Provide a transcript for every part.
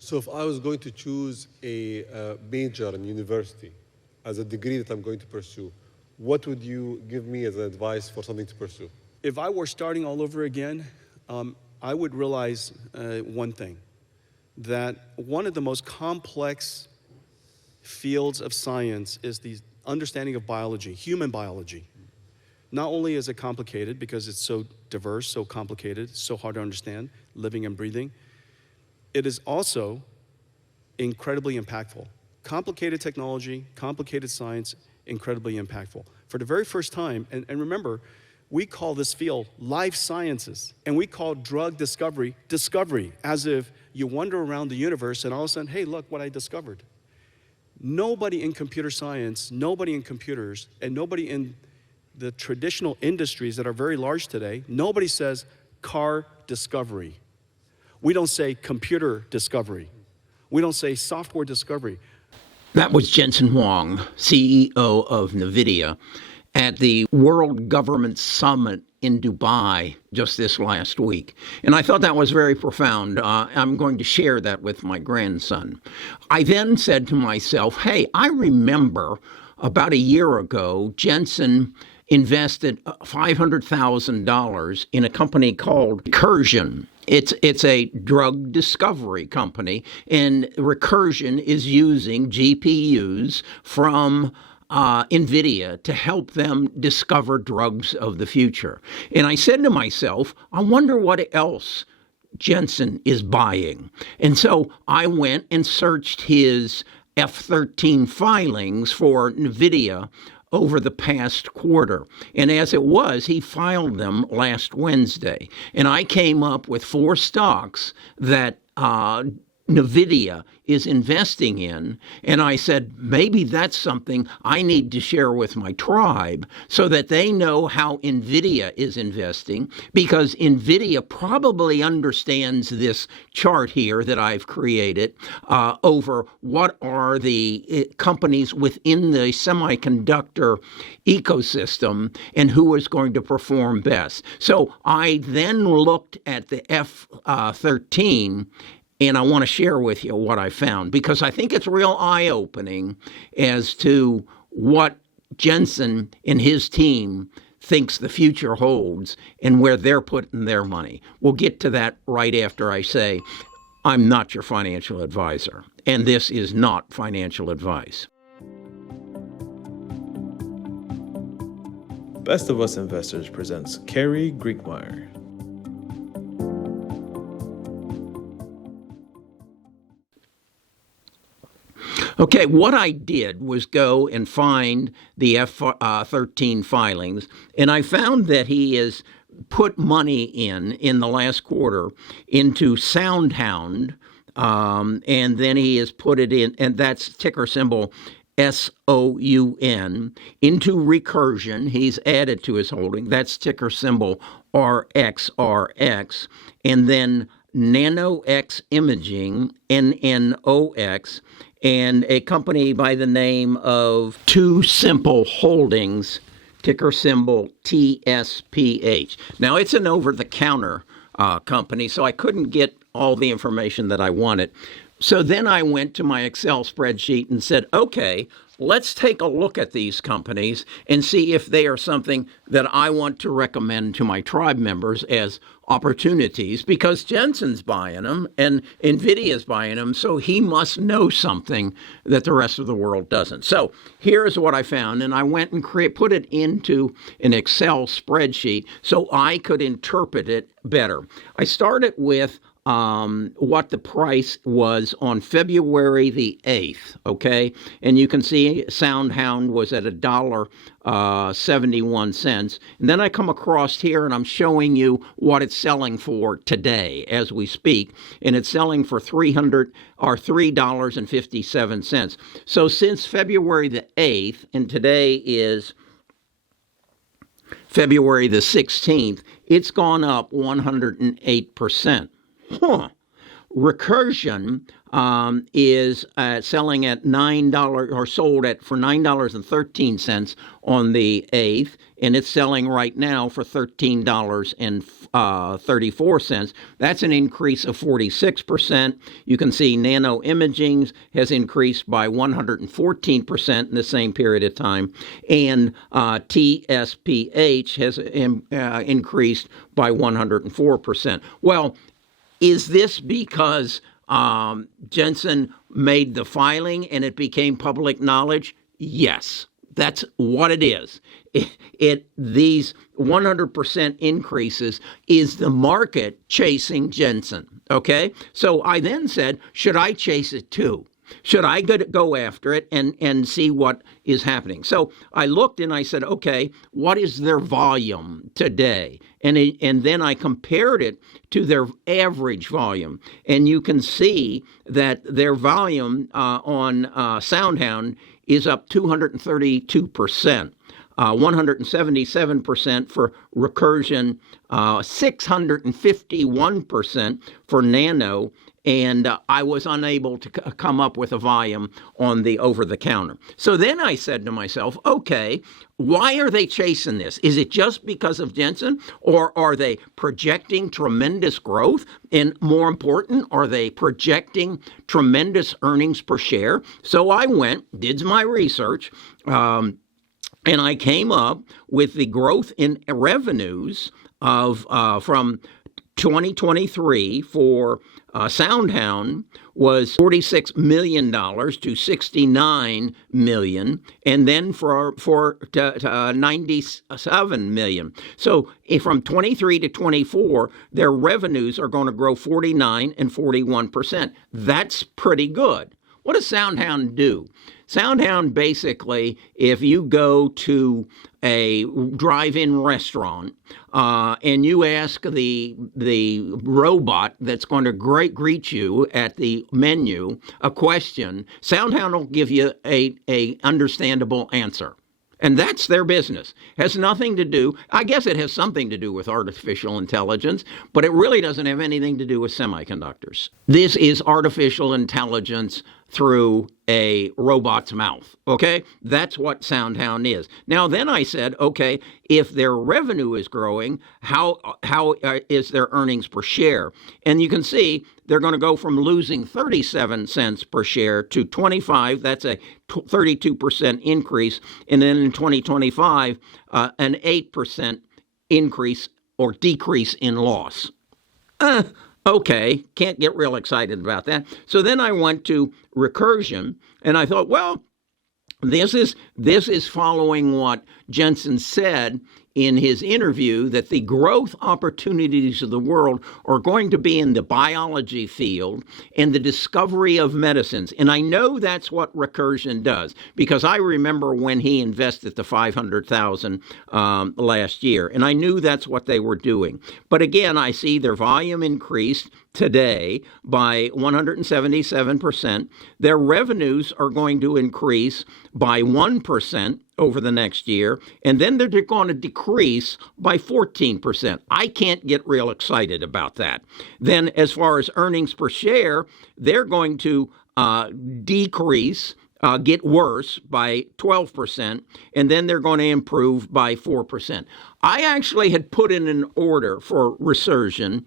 So if I was going to choose a major in university as a degree that I'm going to pursue, what would you give me as advice for something to pursue? If I were starting all over again, I would realize one thing, that one of the most complex fields of science is the understanding of biology, human biology. Not only is it complicated because it's so diverse, so complicated, so hard to understand, living and breathing, it is also incredibly impactful. Complicated technology, complicated science, incredibly impactful. For the very first time, and remember, we call this field life sciences, and we call drug discovery, discovery, as if you wander around the universe and all of a sudden, hey, look what I discovered. Nobody in computer science, nobody in computers, and nobody in the traditional industries that are very large today, nobody says car discovery. We don't say computer discovery. We don't say software discovery. That was Jensen Huang, CEO of NVIDIA, at the World Government Summit in Dubai just this last week. And I thought that was very profound. I'm going to share that with my grandson. I then said to myself, hey, I remember about a year ago, Jensen invested $500,000 in a company called Recursion. It's a drug discovery company, and Recursion is using GPUs from NVIDIA to help them discover drugs of the future. And I said to myself, I wonder what else Jensen is buying. And so I went and searched his F-13 filings for NVIDIA over the past quarter. And as it was, he filed them last Wednesday. And I came up with 4 stocks that NVIDIA is investing in, and I said, maybe that's something I need to share with my tribe so that they know how NVIDIA is investing, because NVIDIA probably understands this chart here that I've created over what are the companies within the semiconductor ecosystem and who is going to perform best. So I then looked at the F-13, and I want to share with you what I found, because I think it's real eye-opening as to what Jensen and his team thinks the future holds and where they're putting their money. We'll get to that right after I say, I'm not your financial advisor, and this is not financial advice. Best of Us Investors presents Kerry Griegmeyer. Okay, what I did was go and find the F-13 filings, and I found that he has put money in the last quarter into SoundHound, and then he has put it in, and that's ticker symbol SOUN, into Recursion. He's added to his holding. That's ticker symbol RXRX, and then NanoX Imaging, NNOX, and a company by the name of Too Simple Holdings, ticker symbol TSPH. Now, it's an over-the-counter company, so I couldn't get all the information that I wanted. So then I went to my Excel spreadsheet and said, okay, let's take a look at these companies and see if they are something that I want to recommend to my tribe members as opportunities, because Jensen's buying them and NVIDIA's buying them, so he must know something that the rest of the world doesn't. So here's what I found, and I went and put it into an Excel spreadsheet so I could interpret it better. I started with what the price was on February the 8th, okay? And you can see SoundHound was at $1.71. And then I come across here and I'm showing you what it's selling for today as we speak. And it's selling for $3.57. So since February the 8th, and today is February the 16th, it's gone up 108%. Recursion is selling at $9 or sold at for $9.13 on the 8th, and it's selling right now for $13.34. That's an increase of 46%. You can see Nano Imaging has increased by 114% in the same period of time, and TSPH has increased by 104%. Well, is this because Jensen made the filing and it became public knowledge? Yes, that's what it is. These 100% increases is the market chasing Jensen. Okay, so I then said, should I chase it too? Should I go after it and see what is happening? So I looked and I said, okay, what is their volume today? And then I compared it to their average volume. And you can see that their volume on SoundHound is up 232%. 177% for Recursion, 651% for Nano, and I was unable to come up with a volume on the over-the-counter. So then I said to myself, okay, why are they chasing this? Is it just because of Jensen, or are they projecting tremendous growth? And more important, are they projecting tremendous earnings per share? So I did my research, and I came up with the growth in revenues of from 2023 for SoundHound was $46 million to $69 million, and then for 97 million. So from 23 to 24, their revenues are going to grow 49 and 41%. That's pretty good. What does SoundHound do? SoundHound basically, if you go to a drive-in restaurant and you ask the robot that's going to greet you at the menu a question, SoundHound will give you a understandable answer. And that's their business. Has nothing to do, I guess it has something to do with artificial intelligence, but it really doesn't have anything to do with semiconductors. This is artificial intelligence through a robot's mouth, okay? That's what SoundHound is. Now, then I said, okay, if their revenue is growing, how is their earnings per share? And you can see they're going to go from losing 37 cents per share to 25. That's a 32% increase. And then in 2025, an 8% increase or decrease in loss. Okay, can't get real excited about that. So then I went to Recursion, and I thought, well, this is following what Jensen said in his interview, that the growth opportunities of the world are going to be in the biology field and the discovery of medicines. And I know that's what Recursion does, because I remember when he invested the $500,000 last year, and I knew that's what they were doing. But again, I see their volume increased today by 177%. Their revenues are going to increase by 1% over the next year, and then they're going to decrease by 14%. I can't get real excited about that. Then as far as earnings per share, they're going to decrease, get worse by 12%, and then they're going to improve by 4%. I actually had put in an order for Recursion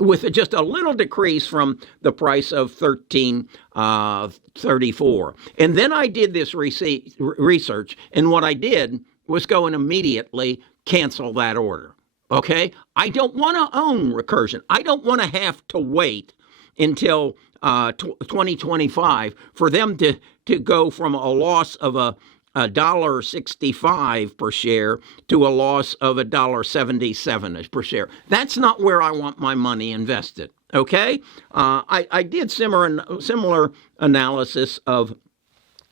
with just a little decrease from the price of $13.34. And then I did this research, and what I did was go and immediately cancel that order. Okay? I don't want to own Recursion. I don't want to have to wait until 2025 for them to go from a loss of $1.65 per share to a loss of $1.77 per share. That's not where I want my money invested. Okay, I did similar analysis of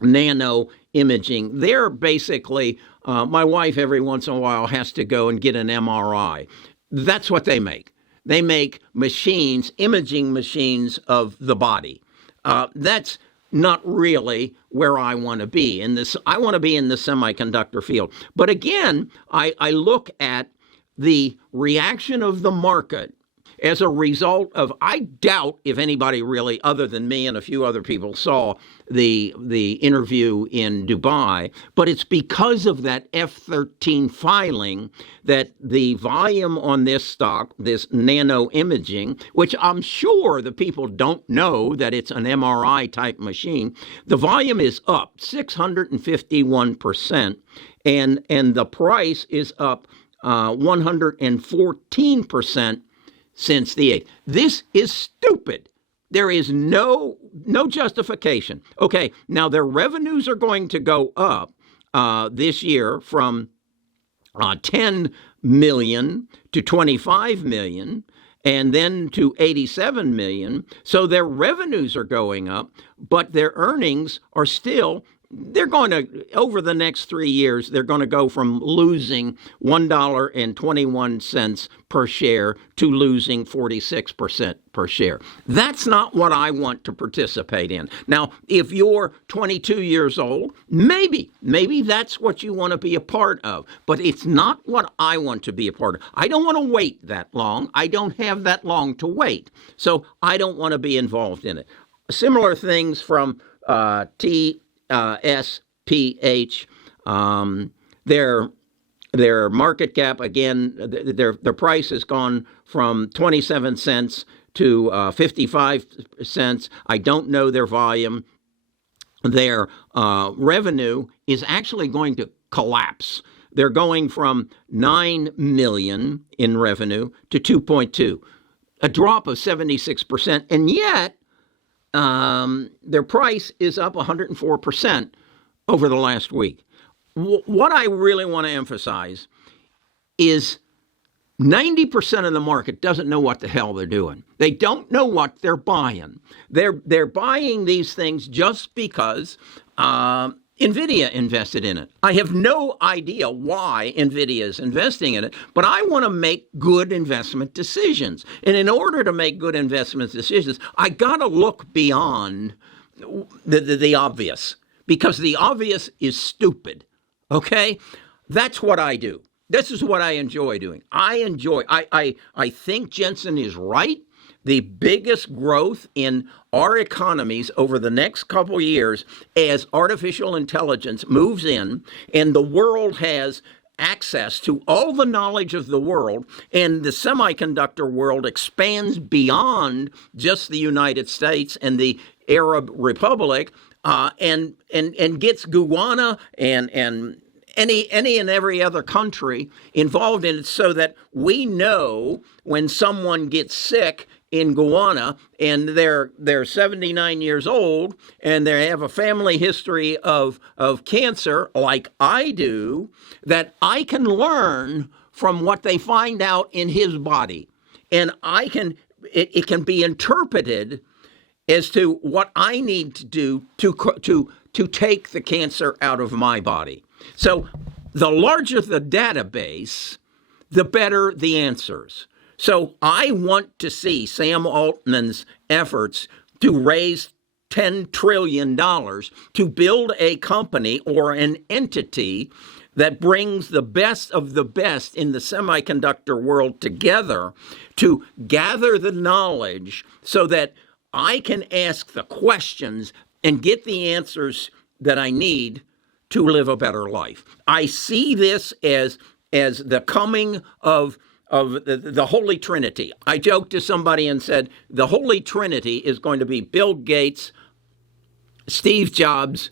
Nano Imaging. They're basically my wife every once in a while has to go and get an MRI. That's what they make. They make machines, imaging machines of the body. That's not really where I want to be. I want to be in the semiconductor field. But again, I look at the reaction of the market as a result of, I doubt if anybody really, other than me and a few other people, saw the interview in Dubai, but it's because of that F-13 filing that the volume on this stock, this nano imaging, which I'm sure the people don't know that it's an MRI type machine, the volume is up 651%, and the price is up 114% since the 8th. This is stupid. There is no justification. Okay, now their revenues are going to go up this year from 10 million to 25 million and then to 87 million. So their revenues are going up, but their earnings are still, they're going to, over the next 3 years, they're going to go from losing $1.21 per share to losing 46% per share. That's not what I want to participate in. Now, if you're 22 years old, maybe that's what you want to be a part of, but it's not what I want to be a part of. I don't want to wait that long. I don't have that long to wait. So I don't want to be involved in it. Similar things from SPH, their market cap, again, their price has gone from 27 cents to 55 cents. I don't know their volume. Their revenue is actually going to collapse. They're going from 9 million in revenue to 2.2, a drop of 76%, and yet their price is up 104% over the last week. What I really want to emphasize is 90% of the market doesn't know what the hell they're doing. They don't know what they're buying. They're buying these things just because NVIDIA invested in it. I have no idea why NVIDIA is investing in it, but I want to make good investment decisions. And in order to make good investment decisions, I got to look beyond the obvious, because the obvious is stupid. Okay? That's what I do. This is what I enjoy doing. I think Jensen is right. The biggest growth in our economies over the next couple of years as artificial intelligence moves in and the world has access to all the knowledge of the world, and the semiconductor world expands beyond just the United States and the Arab Republic, and gets Guyana and any and every other country involved in it, so that we know when someone gets sick in Guyana and they're 79 years old and they have a family history of cancer like I do, that I can learn from what they find out in his body, and it can be interpreted as to what I need to do to take the cancer out of my body. So the larger the database, the better the answers. So I want to see Sam Altman's efforts to raise $10 trillion to build a company or an entity that brings the best of the best in the semiconductor world together to gather the knowledge so that I can ask the questions and get the answers that I need to live a better life. I see this as the coming of the Holy Trinity. I joked to somebody and said, the Holy Trinity is going to be Bill Gates, Steve Jobs,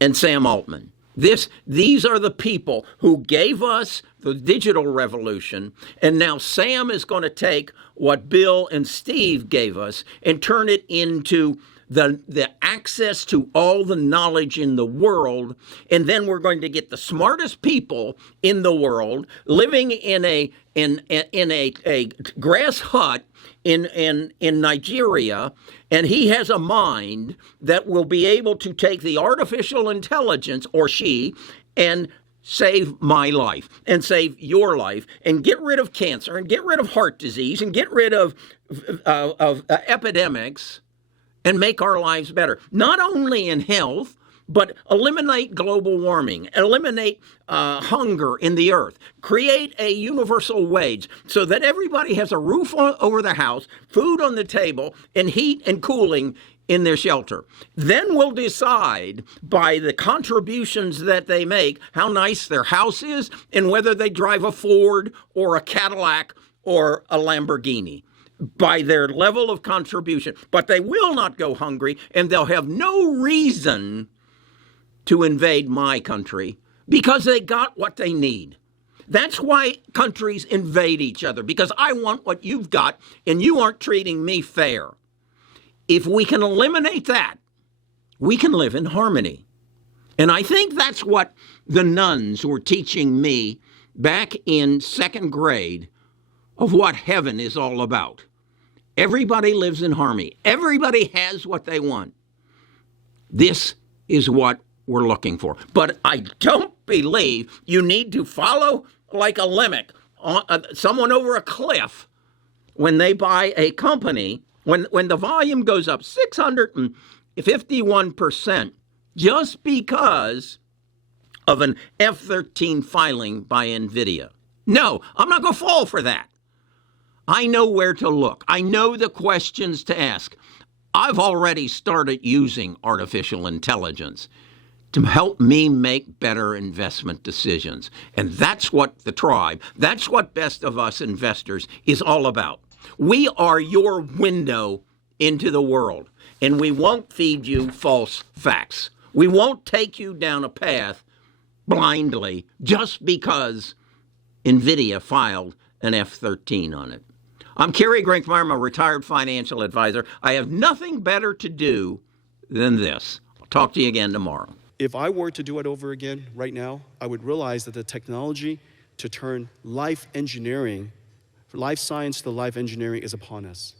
and Sam Altman. These are the people who gave us the digital revolution, and now Sam is going to take what Bill and Steve gave us and turn it into the access to all the knowledge in the world, and then we're going to get the smartest people in the world living in a grass hut in Nigeria, and he has a mind that will be able to take the artificial intelligence, or she, and save my life and save your life and get rid of cancer and get rid of heart disease and get rid of epidemics and make our lives better, not only in health, but eliminate global warming, eliminate hunger in the earth, create a universal wage so that everybody has a roof over their house, food on the table, and heat and cooling in their shelter. Then we'll decide by the contributions that they make how nice their house is and whether they drive a Ford or a Cadillac or a Lamborghini by their level of contribution. But they will not go hungry, and they'll have no reason to invade my country because they got what they need. That's why countries invade each other, because I want what you've got and you aren't treating me fair. If we can eliminate that, we can live in harmony. And I think that's what the nuns were teaching me back in second grade of what heaven is all about. Everybody lives in harmony. Everybody has what they want. This is what we're looking for. But I don't believe you need to follow like a limerick someone over a cliff when they buy a company. When the volume goes up 651% just because of an F-13 filing by NVIDIA. No, I'm not going to fall for that. I know where to look. I know the questions to ask. I've already started using artificial intelligence to help me make better investment decisions. And that's what the tribe, that's what Best of Us Investors is all about. We are your window into the world, and we won't feed you false facts. We won't take you down a path blindly just because NVIDIA filed an F-13 on it. I'm Kerry Grinkmeyer. I'm a retired financial advisor. I have nothing better to do than this. I'll talk to you again tomorrow. If I were to do it over again right now, I would realize that the technology to turn life science to life engineering is upon us.